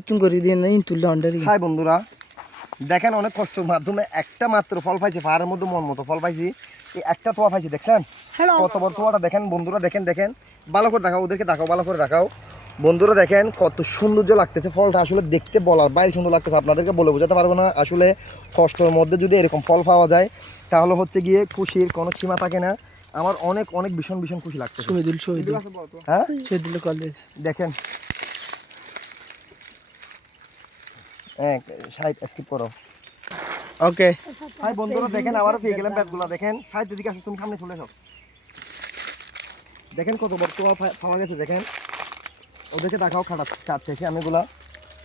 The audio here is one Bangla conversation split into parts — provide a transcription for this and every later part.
ইতুন করে দিয়ে না ইতুল লন্ডারি হাই বন্ধুরা, দেখেন অনেক কষ্টের মাধ্যমে একটা মাত্র ফল পাইছি, পাহাড়ের মধ্যে মন মতো ফল পাইছি। এই একটা তোয়া পাইছি, দেখছেন কত বড় তোয়াটা? দেখেন বন্ধুরা, দেখেন দেখেন ভালো করে দেখাও, ওদেরকে দেখাও, ভালো করে দেখাও বন্ধুরা। দেখেন কত সৌন্দর্য লাগতেছে ফলটা, আসলে দেখতে বলার বাইরে সুন্দর লাগতেছে, আপনাদেরকে বলে বোঝাতে পারবো না। আসলে কষ্টের মধ্যে যদি এরকম ফল পাওয়া যায় তাহলে হচ্ছে গিয়ে খুশির কোনো সীমা থাকে না। আমার অনেক অনেক ভীষণ ভীষণ খুশি লাগছে। হ্যাঁ দেখেন, সাইড স্কিপ করো। ওকে হাই বন্ধুরা, দেখেন আবারও পেয়ে গেলাম ব্যাগগুলো। দেখেন সাইড দিকে আসো, তুমি সামনে চলে যাও। দেখেন কত বড় তোয়া পাওয়া গেছে। দেখেন ওদেরকে দেখাও, খাটা চাচ্ছে আমি এগুলা,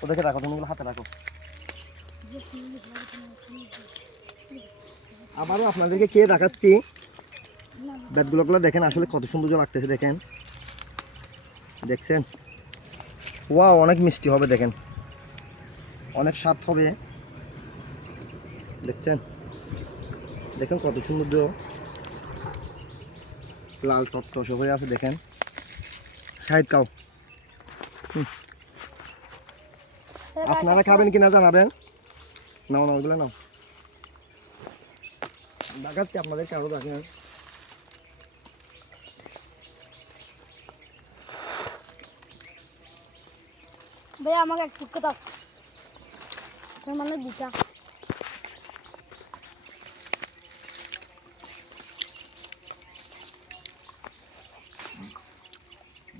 ওদেরকে দেখো, তুমি এগুলো হাতে রাখো। আবারও আপনাদেরকে কে দেখাচ্ছি ব্যাগগুলো, দেখেন আসলে কত সৌন্দর্য লাগতেছে। দেখেন দেখছেন, ওয়াও অনেক মিষ্টি হবে, দেখেন অনেক স্বাদ হবে। দেখছেন, দেখেন কত সৌন্দর্য, লাল টস হয়ে আছে। দেখেন শাহিদ খাও, আপনারা খাবেন কিনা জানাবেন। নাও নাও ওগুলো নাও, দেখাচ্ছি আপনাদের কারো। দেখেন ভাই আমাকে এক টুকরো দাও, তার মানে দুটা।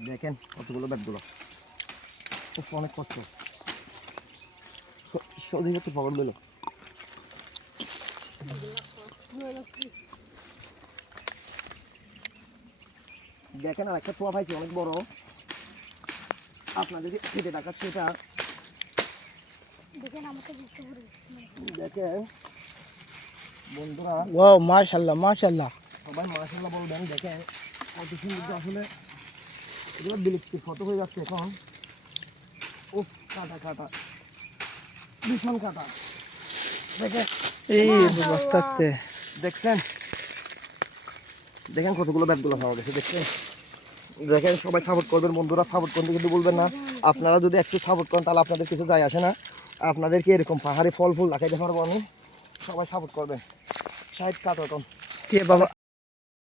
দেখেন কতগুলো ব্যাগগুলো, অনেক কষ্ট। সজিয়ে একটু খবর দিল। দেখেন আর একটা তোয়া পাইছি অনেক বড়, আপনাদেরকে খেতে দেখাচ্ছি এটা। দেখেন আমাকে বুঝতে পারি। দেখেন বন্ধুরা, ওয়াও মাশাআল্লাহ মাশাআল্লাহ, সবাই মাশাআল্লাহ বলবেন। দেখেন কত সুন্দর, আসলে এগুলো বিলুপ্তির ফটো হয়ে যাচ্ছে এখন। ও কাটা কাটা, ভীষণ কাটা। দেখেন এই অবস্থাতে দেখছেন, দেখেন কতগুলো ব্যাগগুলো পাওয়া গেছে। দেখছেন, দেখেন সবাই সাপোর্ট করবেন বন্ধুরা, সাপোর্ট করতে কিন্তু বলবেন না। আপনারা যদি একটু সাপোর্ট করেন তাহলে আপনাদের কিছু যায় আসে না। আপনাদেরকে এরকম পাহাড়ি ফল ফুল দেখাইতে পারবো আমি, সবাই সাপোর্ট করবেন। সাইড কাটো এখন কে বাবা